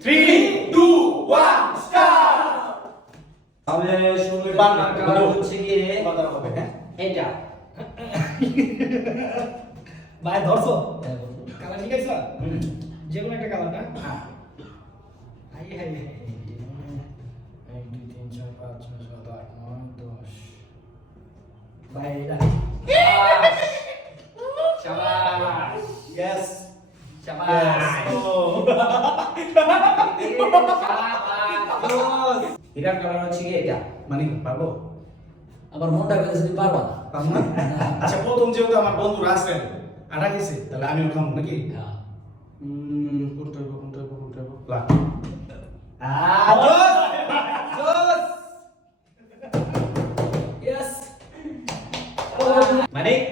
3, 2, 1, start! তাহলে শুরু বাংলার কালার হচ্ছে গিয়ে কথা হবে হ্যাঁ এটা ভাই ধরছো কালার ঠিক আছে হুম যে কোনো একটা কালার না হ্যাঁ হাই হাই হাই 1 2 3 4 5 6 7 8 9 10 ভাই এটা শাবাশ yes শাবাশ শাবাশ এটার কালার হচ্ছে গিয়ে এটা মানে পারবো আমার মনটা বেঁচে দিতে পারবা না পারবো না আচ্ছা প্রথম যেহেতু আমার বন্ধুরা আছেন আটা গেছে তাহলে আমিও খাবো নাকি হ্যাঁ কোনটা লাগ জোস ইয়েস মানিক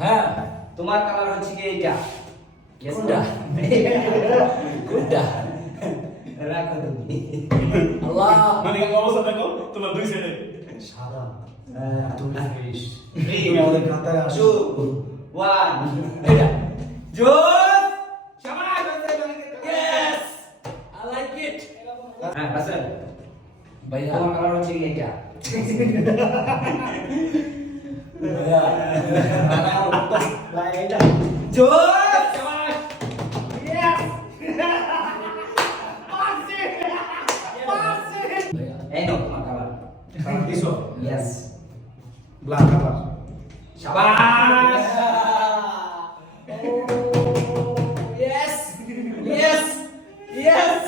হ্যাঁ তোমার কালার হচ্ছে কি এটা কোনটা কোনটা রাখো তুমি আল্লাহ মানে অবস্থা দেখো তোমার দুই সাইডে সাদা তুমি ফিশ Three, তুমি আমাদের খাতায় আসো 2, 1 এটা জোস শাবাশ মানিকের ইয়েস আই লাইক ইট হ্যাঁ হাসান ভাইয়া তোমার কালার হচ্ছে কি এটা ভাইয়া ভাই এটা জোস শাবাশ ইয়েস ভাইয়া এই নাও তোমার কালার খারাপ কিছু ইয়েস ব্ল্যাক কালার শাবাশ ইয়েস ইয়েস ইয়েস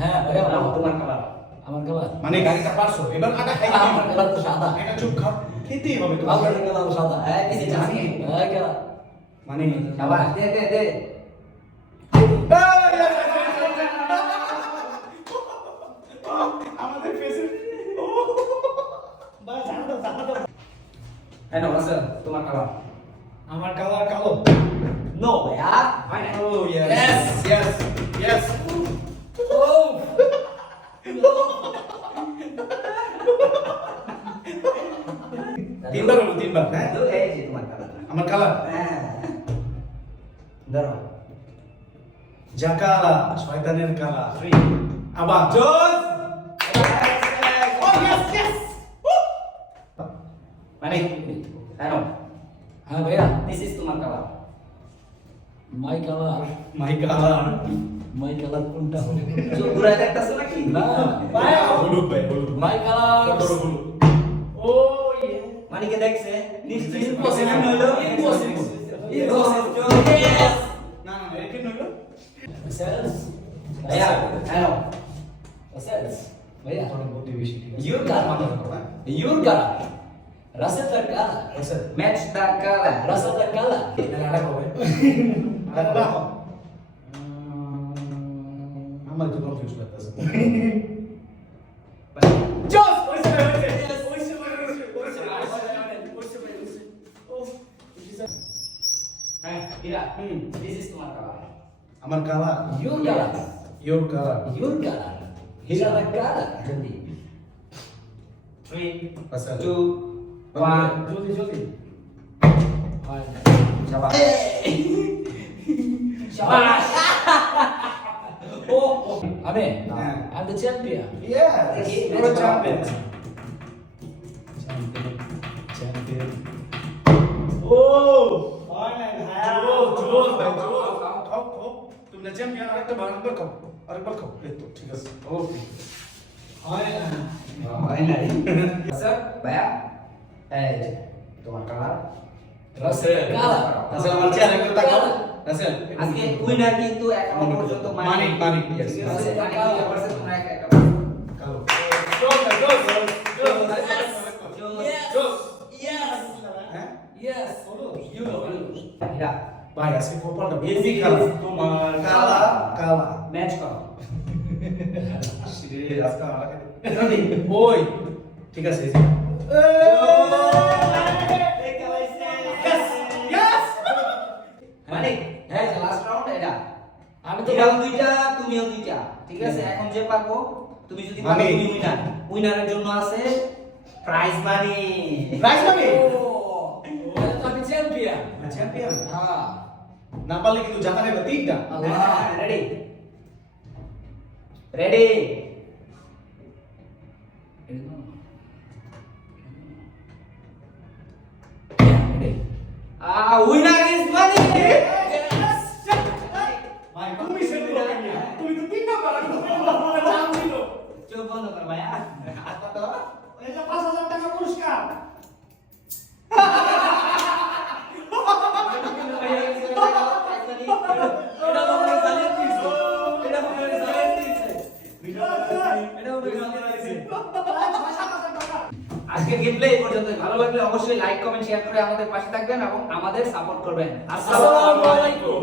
হ্যাঁ ভাইয়া নাও তোমার কালার আমার কালার মানে গাড়িটা পারছো এবার আটা খাই আমার কালার তো সাদা এটা চুপ খাও খেতেই হবে তো আমার কালার তো সাদা এই কিছু জানি হ্যাঁ কালার মানে শাবাশ দে দে দে আমাদের ফেসে বাস জানো জানো এই নাও হাসান তোমার কালার আমার কালার কালো নো ভাইয়া হয় না Oh yes. Yes. Yes. Yes. Oh! তিনবার হলো তিনবার হ্যাঁ তো এই যে তোমার কালার আমার কালার হ্যাঁ ধরো জাকালা শয়তানের কালা 3 আবার জোস Oh yes yes. মানে হ্যালো হ্যাঁ ভাইয়া দিস ইজ তোমার colour my colour my colour my colour কোনটা হবে চোখ ঘুরায় দেখতাছো নাকি না ভাই হলুদ ভাই হলুদ মাই কালার কত হলুদ ও ইয়ে মানে কে দেখছে নিশ্চয়ই Impossible. ইম্পসিবল হইলো Impossible. ইয়েস না না এটা নইলো সেলস ভাইয়া হ্যালো সেলস ভাইয়া তোর বুদ্ধি বেশি ঠিক আছে ইউর কালার ইউর কালার রাসেদার কালার আচ্ছা ম্যাচ দা কালার রাসেদার কালার এটা আটা হবে আটা আমার তো কনফিউজ লাগতেছে জোস ওইসে হ্যাঁ ইরা দিস ইজ তোমার কালার আমার colour your colour your colour your colour হিসাদার কালার জলদি 3 আচ্ছা 2 1 জলদি জলদি হয় শাবাশ শাবাশ ও আমি হ্যাঁ। I'm the champion Yes, you're a champion. Champion. ও হয় না ভাই জোর ভাই জোর খাও খাও তুমি না চ্যাম্পিয়ন আরেকটা আরেকবার খাও আরেকবার খাও এই তো ঠিক আছে ওকে হয় না হয় নাই আচ্ছা ভাইয়া এই যে তোমার কালার রাসেদার কালার আচ্ছা আমার চেয়ারে একটু তাকাও আচ্ছা আজকে উইনার কিন্তু এখনো পর্যন্ত মানিক, মানিক, yes. ঠিক আছে মানিক কি করছে তোমরা একা একা কালো Yes. Yes. হ্যাঁ Yes. You know. এরা ভাই আজকে কপালটা বেশি কালা তোমার কালা কালা ম্যাচ করো সিরে আজকে আমাকে রেডি ওই ঠিক আছে এই যে মানিক হ্যাঁ লাস্ট রাউন্ড এটা আমি তো এরাও দুইটা তুমিও দুইটা ঠিক আছে এখন যে পারবো তুমি যদি পারো মানিক। তুমি উইনার উইনারের জন্য আছে প্রাইজ মানি প্রাইজ মানি আমি চ্যাম্পিয়ন চ্যাম্পিয়ন হ্যাঁ না পারলে কিন্তু জাতা নেবে তিনটা। Ready ready winner is money ভাই তুমি সে তো তুমি তো তিনটা পারো নাম দিল। চুপ বন্ধ কর ভাইয়া কত এই যে 5000 টাকা পুরস্কার। আজকের গেম প্লে এই পর্যন্ত। ভালো লাগলে অবশ্যই লাইক কমেন্ট শেয়ার করে আমাদের পাশে থাকবেন এবং আমাদের সাপোর্ট করবেন। আসসালামু আলাইকুম।